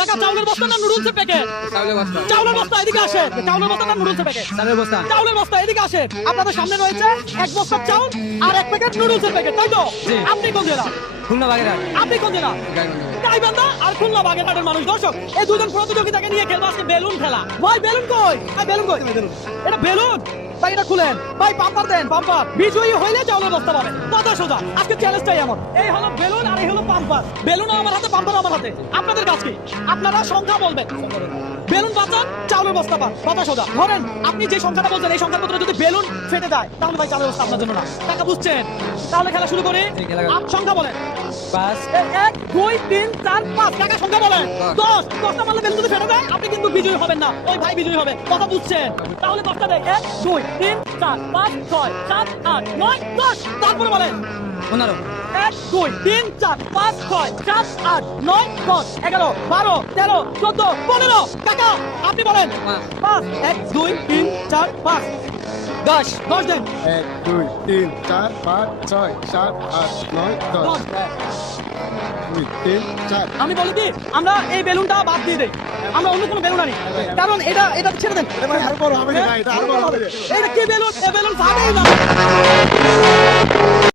কাকা চাউলের বস্তা না নুডলসের প্যাকেট? চাউলের বস্তা এদিকে আসে। চাউলের বস্তা না নুডলসের প্যাকেট? চাউলের বস্তা এদিকে আসে। আপনাদের সামনে রয়েছে এক বস্তা চাউল আর এক প্যাকেট নুডলসের প্যাকেট, তাই তো? আপনি কোন জেলা? খুলনা বাগেরহাট। আপনি কোন জেলা? গাইবান্ধা আর খুলনা বাগেরহাটের মানুষ। দর্শক, এই দুজন প্রতিযোগিতাকে নিয়ে খেলবো আজকে বেলুন খেলা। ভাই বেলুন কই? বেলুন কই? এটা বেলুন ভাই, এটা খুলেন ভাই, পাম্পার দেন, পাম্পার। বিজয়ী হইলে চাউলের বস্তা পাবে, কথা সোজা। আজকে চ্যালেঞ্জটাই এমন। এই হলো বেলুন আর এই হলো পাম্পার। বেলুন আমার হাতে, পাম্পার আমার হাতে। আপনাদের কাজ কি? আপনারা সংখ্যা বলবেন। বেলুন বাঁচান, চাউলের বস্তা পান, কথা সোজা। ধরেন আপনি যে সংখ্যাটা বলছেন এই সংখ্যার ভিতরে যদি বেলুন ফেটে যায় তাহলে ভাই চাউলের বস্তা আপনার জন্য না। টাকা বুঝছেন? তাহলে খেলা শুরু করি। সংখ্যা বলেন। 5 1 2 3 4 5। টাকা সংখ্যা বলেন। 10। 10টা মারলে বেলুন যদি ফেটে যায় আপনি কিন্তু বিজয়ী হবেন না, ওই ভাই বিজয়ী হবে, কথা বুঝছেন? তাহলে 10টা দেখ। 1 2 3 4 5 6 7 8 9 10। তারপরে বলেন 15 1 2 3 4 5 6 7 8 9 10 11 12 13 14 15। কাকা আপনি বলেন। 5 1 2 3 4 5 10 10 দেন। 1 2 3 4 5 6 7 8 9 10 10। 2 3 4 আমি বলি কি, আমরা এই বেলুনটা বাদ দিয়ে দেই, আমরা অন্য কোনো বেলুন আনি, কারণ এটা ছেড়ে দেন। আরে ভাই আরো বড় হবে না, এটা আরো বড় হবে। এটা কি বেলুন? এই বেলুন ফাটেই না।